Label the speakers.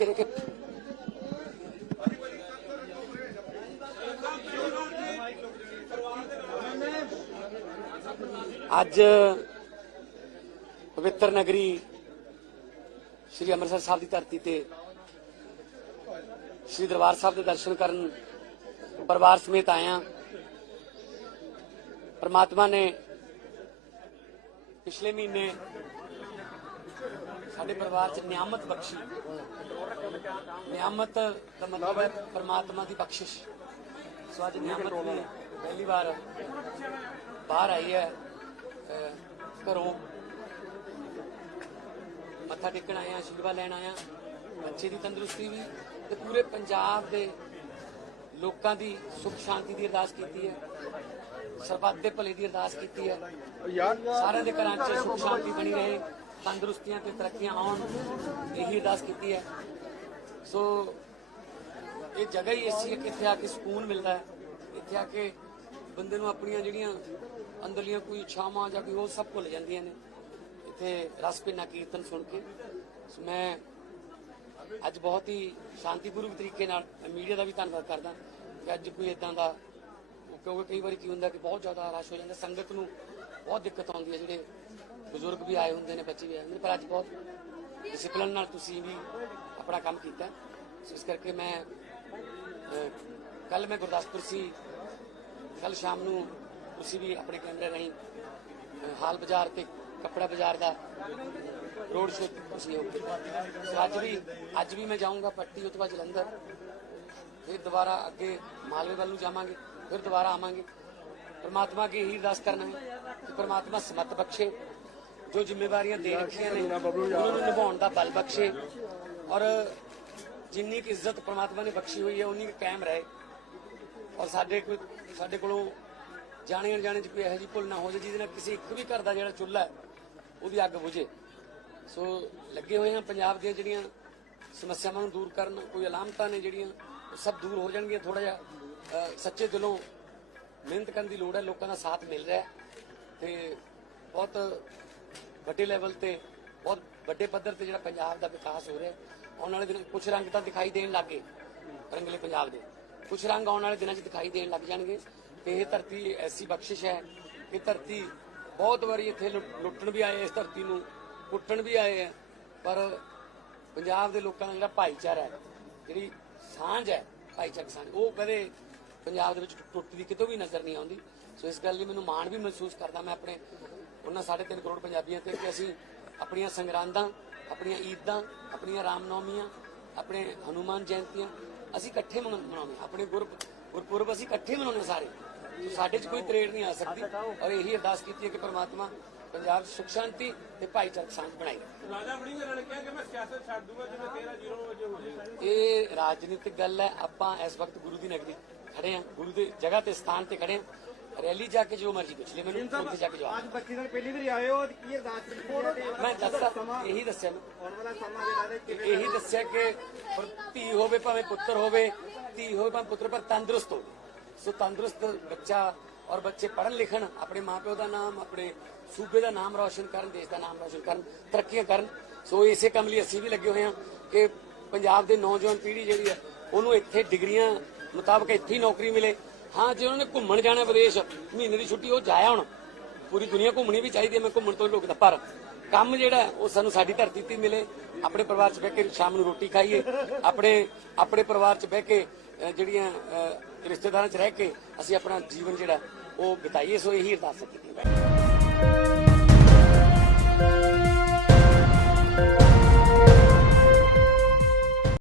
Speaker 1: देखे ਅੱਜ ਪਵਿੱਤਰ ਨਗਰੀ ਸ੍ਰੀ ਅੰਮ੍ਰਿਤਸਰ ਸਾਹਿਬ ਦੀ ਧਰਤੀ ਤੇ ਸ੍ਰੀ ਦਰਬਾਰ ਸਾਹਿਬ ਦੇ ਦਰਸ਼ਨ ਕਰਨ ਪਰਿਵਾਰ ਸਮੇਤ ਆਇਆ ਪਰਮਾਤਮਾ ਨੇ ਪਿਛਲੇ ਮਹੀਨੇ ਸਾਡੇ ਪਰਿਵਾਰ 'ਚ ਨਿਆਮਤ ਬਖਸ਼ੀ ਨਿਆਮਤ ਦਾ ਮਤਲਬ ਹੈ ਪਰਮਾਤਮਾ ਦੀ ਬਖਸ਼ਿਸ਼ ਸੋ ਅੱਜ ਨਿਆਮਤ ਨੇ ਪਹਿਲੀ ਵਾਰ ਬਾਹਰ ਆਈ ਹੈ ਘਰੋਂ ਮੱਥਾ ਟੇਕਣ ਆਇਆ ਸ਼ਿਲਵਾ ਲੈਣ ਆਇਆ ਬੱਚੇ ਦੀ ਤੰਦਰੁਸਤੀ ਵੀ ਤੇ ਪੂਰੇ ਪੰਜਾਬ ਦੇ ਲੋਕਾਂ ਦੀ ਸੁਖ ਸ਼ਾਂਤੀ ਦੀ ਅਰਦਾਸ ਕੀਤੀ ਹੈ ਸਰਬੱਤ ਦੇ ਭਲੇ ਦੀ ਅਰਦਾਸ ਕੀਤੀ ਹੈ ਸਾਰਿਆਂ ਦੇ ਘਰਾਂ 'ਚ ਸੁਖ ਸ਼ਾਂਤੀ ਬਣੀ ਰਹੇ ਤੰਦਰੁਸਤੀਆਂ ਤੇ ਤਰੱਕੀਆਂ ਆਉਣ ਇਹੀ ਅਰਦਾਸ ਕੀਤੀ ਹੈ ਸੋ ਇਹ ਜਗ੍ਹਾ ਹੀ ਐਸੀ ਹੈ ਕਿ ਇੱਥੇ ਆ ਕੇ ਸਕੂਨ ਮਿਲਦਾ ਹੈ ਇੱਥੇ ਆ ਕੇ ਬੰਦੇ ਨੂੰ ਆਪਣੀਆਂ ਜਿਹੜੀਆਂ ਅੰਦਰਲੀਆਂ ਕੋਈ ਛਾਵਾਂ ਜਾਂ ਕੋਈ ਉਹ ਸਭ ਭੁੱਲ ਜਾਂਦੀਆਂ ਨੇ ਇੱਥੇ ਰਸ ਪਿੰਨਾ ਕੀਰਤਨ ਸੁਣ ਕੇ ਮੈਂ ਅੱਜ ਬਹੁਤ ਹੀ ਸ਼ਾਂਤੀਪੂਰਵਕ ਤਰੀਕੇ ਨਾਲ ਮੀਡੀਆ ਦਾ ਵੀ ਧੰਨਵਾਦ ਕਰਦਾ ਕਿ ਅੱਜ ਕੋਈ ਇਦਾਂ ਦਾ ਕਿਉਂਕਿ ਕਈ ਵਾਰੀ ਕੀ ਹੁੰਦਾ ਕਿ ਬਹੁਤ ਜ਼ਿਆਦਾ ਰਸ਼ ਹੋ ਜਾਂਦਾ ਸੰਗਤ ਨੂੰ ਬਹੁਤ ਦਿੱਕਤ ਆਉਂਦੀ ਹੈ ਜਿਹੜੇ ਬਜ਼ੁਰਗ ਵੀ ਆਏ ਹੁੰਦੇ ਨੇ ਬੱਚੇ ਵੀ ਆਏ ਹੁੰਦੇ ਨੇ ਪਰ ਅੱਜ ਬਹੁਤ ਡਿਸਪਲਨ ਨਾਲ ਤੁਸੀਂ ਵੀ ਆਪਣਾ ਕੰਮ ਕੀਤਾ ਇਸ ਕਰਕੇ ਮੈਂ ਕੱਲ ਮੈਂ ਗੁਰਦਾਸਪੁਰ ਸੀ ਕੱਲ ਸ਼ਾਮ ਨੂੰ ਤੁਸੀਂ ਵੀ ਆਪਣੇ ਕੈਮਰੇ ਰਹੀਂ ਹਾਲ ਬਾਜ਼ਾਰ ਤੇ ਕੱਪੜਾ ਬਾਜ਼ਾਰ ਦਾ ਰੋਡ ਸੇ ਤੁਸੀਂ ਹੋ ਸੋ ਅੱਜ ਵੀ ਅੱਜ ਵੀ ਮੈਂ ਜਾਊਂਗਾ ਪੱਟੀ ਉਤਵਾ ਜਲੰਧਰ ਫਿਰ ਦੁਬਾਰਾ ਅੱਗੇ ਮਾਲਵੇ ਵੱਲ ਨੂੰ ਜਾਵਾਂਗੇ ਫਿਰ ਦੁਬਾਰਾ ਆਵਾਂਗੇ ਪਰਮਾਤਮਾ ਕੀ ਹੀ ਅਰਦਾਸ ਕਰਨਾ ਹੈ ਕਿ ਪਰਮਾਤਮਾ ਸਮਤ ਬਖਸ਼ੇ ਜੋ ਜ਼ਿੰਮੇਵਾਰੀਆਂ ਦੇ ਰੱਖੀਆਂ ਨੇ ਉਹਨਾਂ ਨੂੰ ਨਿਭਾਉਣ ਦਾ ਬਲ ਬਖਸ਼ੇ ਔਰ ਜਿੰਨੀ ਕਿ ਇੱਜ਼ਤ ਪਰਮਾਤਮਾ ਨੇ ਬਖਸ਼ੀ ਹੋਈ ਹੈ ਉਨੀ ਕੀ ਕਾਇਮ ਰਹੇ ਔਰ ਸਾਡੇ ਕੋਈ ਸਾਡੇ ਕੋਲੋਂ ਜਾਣੇ ਅਣਜਾਣੇ ਚ ਕੋਈ ਇਹੋ ਜੀ ਭੁੱਲ ਨਾ ਹੋ ਜਾਏ ਜਿਹਦੇ ਨਾਲ ਕਿਸੇ ਇੱਕ ਵੀ ਘਰ ਦਾ ਜਿਹੜਾ ਚੁੱਲ੍ਹਾ ਉਹਦੀ ਅੱਗ ਬੁਝੇ ਸੋ ਲੱਗੇ ਹੋਏ ਹਾਂ ਪੰਜਾਬ ਦੀਆਂ ਜਿਹੜੀਆਂ ਸਮੱਸਿਆਵਾਂ ਨੂੰ ਦੂਰ ਕਰਨ ਕੋਈ ਅਲਾਮਤਾਂ ਨੇ ਜਿਹੜੀਆਂ ਸਭ ਦੂਰ ਹੋ ਜਾਣਗੀਆਂ ਥੋੜਾ ਜਿਹਾ ਸੱਚੇ ਦਿਲੋਂ ਮਿਹਨਤ ਕਰਨ ਦੀ ਲੋੜ ਹੈ ਲੋਕਾਂ ਦਾ ਸਾਥ ਮਿਲ ਰਿਹਾ ਤੇ ਬਹੁਤ ਵੱਡੇ ਲੈਵਲ ਤੇ ਬਹੁਤ ਵੱਡੇ ਪੱਧਰ ਤੇ ਜਿਹੜਾ ਪੰਜਾਬ ਦਾ ਵਿਕਾਸ ਹੋ ਰਿਹਾ ਆਉਣ ਵਾਲੇ ਦਿਨ ਕੁਝ ਰੰਗ ਤਾਂ ਦਿਖਾਈ ਦੇਣ ਲੱਗੇ ਰੰਗਲੇ ਪੰਜਾਬ ਦੇ ਕੁਝ ਰੰਗ ਆਉਣ ਵਾਲੇ ਦਿਨਾਂ 'ਚ ਦਿਖਾਈ ਦੇਣ ਲੱਗ ਜਾਣਗੇ ਤੇ ਇਹ ਧਰਤੀ ਐਸੀ ਬਖਸ਼ਿਸ਼ ਹੈ ਕਿ ਧਰਤੀ ਬਹੁਤ ਵਾਰੀ ਇੱਥੇ ਲੁੱਟਣ ਵੀ ਆਏ ਇਸ ਧਰਤੀ ਨੂੰ ਕੁੱਟਣ ਵੀ ਆਏ ਆ ਪਰ ਪੰਜਾਬ ਦੇ ਲੋਕਾਂ ਦਾ ਜਿਹੜਾ ਭਾਈਚਾਰਾ ਹੈ ਜਿਹੜੀ ਸਾਂਝ ਹੈ ਭਾਈਚਾਰਕ ਸਾਂਝ ਉਹ ਕਦੇ ਪੰਜਾਬ ਦੇ ਵਿੱਚ ਟੁੱਟਦੀ ਕਿਤੋਂ ਵੀ ਨਜ਼ਰ ਨਹੀਂ ਆਉਂਦੀ ਸੋ ਇਸ ਗੱਲ ਲਈ ਮੈਨੂੰ ਮਾਣ ਵੀ ਮਹਿਸੂਸ ਕਰਦਾ ਮੈਂ ਆਪਣੇ ਉਹਨਾਂ 3.5 ਕਰੋੜ ਪੰਜਾਬੀਆਂ ਤੇ ਕਿ ਅਸੀਂ ਆਪਣੀਆਂ ਸੰਗਰਾਂਦਾਂ ਆਪਣੀਆਂ ਈਦਾਂ ਆਪਣੀਆਂ ਰਾਮਨੌਮੀਆਂ ਆਪਣੇ ਹਨੂਮਾਨ ਜੈਨਤੀਆਂ ਅਸੀਂ ਇਕੱਠੇ ਮਨਾਉਂਦੇ ਆਪਣੇ ਗੁਰਪੁਰਬ ਅਸੀਂ ਇਕੱਠੇ ਮਨਾਉਂਦੇ ਸਾਰੇ ਸਾਡੇ 'ਚ ਕੋਈ ਤਰੇੜ ਨਹੀਂ ਆ ਸਕਦੀ ਔਰ ਇਹੀ ਅਰਦਾਸ ਕੀਤੀ ਹੈ ਕਿ ਪ੍ਰਮਾਤਮਾ ਪੰਜਾਬ ਸੁਖ ਸ਼ਾਂਤੀ ਤੇ ਭਾਈਚਾਰਕ ਸਾਂਝ ਬਣਾਈ ਰਾਜਾ ਬਣੀ ਨੇ ਕਿਹਾ ਕਿ ਮੈਂ ਸਿਆਸਤ ਛੱਡ ਦੂੰਗਾ ਜਿਵੇਂ 13 ਹੋ ਜਾਏ ਇਹ ਰਾਜਨੀਤਿਕ ਗੱਲ ਹੈ ਆਪਾਂ ਇਸ ਵਕਤ ਗੁਰੂ ਦੀ ਨਗਰੀ ਖੜੇ ਆ ਗੁਰੂ ਦੀ ਜਗ੍ਹਾ ਤੇ ਸਥਾਨ ਤੇ ਖੜੇ ਆ ਰੈਲੀ ਜਾ ਕੇ ਜੋ ਮਰਜ਼ੀ ਪੁੱਛ ਲੈ ਮੈਨੂੰ ਉੱਥੇ ਜਾ ਕੇ ਜਵਾਬ ਅੱਜ
Speaker 2: ਬੱਕੀ ਨਾਲ ਪਹਿਲੀ ਵਾਰ ਆਏ ਹੋ ਕੀ ਅਰਦਾਸ ਮੈਂ ਦੱਸਾਂ ਇਹੀ ਦੱਸਿਆ ਆਉਣ ਵਾਲਾ ਸਮਾਂ ਜਿਹੜਾ ਕਿਵੇਂ ਇਹੀ ਦੱਸਿਆ ਕਿ ਧੀ ਹੋਵੇ ਭਾਵੇਂ ਪੁੱਤਰ ਹੋਵੇ ਧੀ ਹੋਵੇ ਭਾਵੇਂ ਪੁੱਤਰ ਪਰ ਤੰਦਰੁਸਤ ਹੋਵੇ ਸੋ ਤੰਦਰੁਸਤ ਬੱਚਾ ਔਰ ਬੱਚੇ ਪੜ੍ਹਨ ਲਿਖਣ ਆਪਣੇ ਮਾਪਿਓ ਦਾ ਨਾਮ ਆਪਣੇ ਸੂਬੇ ਦਾ ਨਾਮ ਰੌਸ਼ਨ ਕਰਨ ਦੇਸ਼ ਦਾ ਨਾਮ ਰੌਸ਼ਨ ਕਰਨ ਤਰੱਕੀਆਂ ਕਰਨ ਸੋ ਇਸੇ ਕੰਮ ਲਈ ਅਸੀਂ ਵੀ ਲੱਗੇ ਹੋਏ ਹਾਂ ਕਿ ਪੰਜਾਬ ਦੇ ਨੌਜਵਾਨ ਪੀੜ੍ਹੀ ਜਿਹੜੀ ਹੈ ਉਹਨੂੰ ਇੱਥੇ ਡਿਗਰੀਆਂ ਮੁਤਾਬਕ ਇੱਥੇ ਹੀ ਨੌਕਰੀ ਮਿਲੇ ਹਾਂ ਜੇ ਉਹਨਾਂ ਨੇ ਘੁੰਮਣ ਜਾਣਾ ਵਿਦੇਸ਼ ਮਹੀਨੇ ਦੀ ਛੁੱਟੀ ਉਹ ਜਾਇਆ ਹੁਣ ਪੂਰੀ ਦੁਨੀਆ ਘੁੰਮਣੀ ਵੀ ਚਾਹੀਦੀ ਹੈ ਮੈਂ ਘੁੰਮਣ ਤੋਂ ਲੋਕ ਦਾ ਪਰ ਕੰਮ ਜਿਹੜਾ ਉਹ ਸਾਨੂੰ ਸਾਡੀ ਧਰਤੀ ਤੇ ਮਿਲੇ ਆਪਣੇ ਪਰਿਵਾਰ 'ਚ ਬਹਿ ਕੇ ਸ਼ਾਮ ਨੂੰ ਰੋਟੀ ਖਾਈਏ ਆਪਣੇ ਆਪਣੇ ਪਰਿਵਾਰ 'ਚ ਬਹਿ ਕੇ ਜਿਹੜੀਆਂ ਰਿਸ਼ਤੇਦਾਰਾਂ 'ਚ ਰਹਿ ਕੇ ਅਸੀਂ ਆਪਣਾ ਜੀਵਨ ਜਿਹੜਾ ਉਹ ਬਤਾਈਏ ਸੋ ਇਹੀ ਅਰਦਾਸ ਕੀਤੀ ਹੈ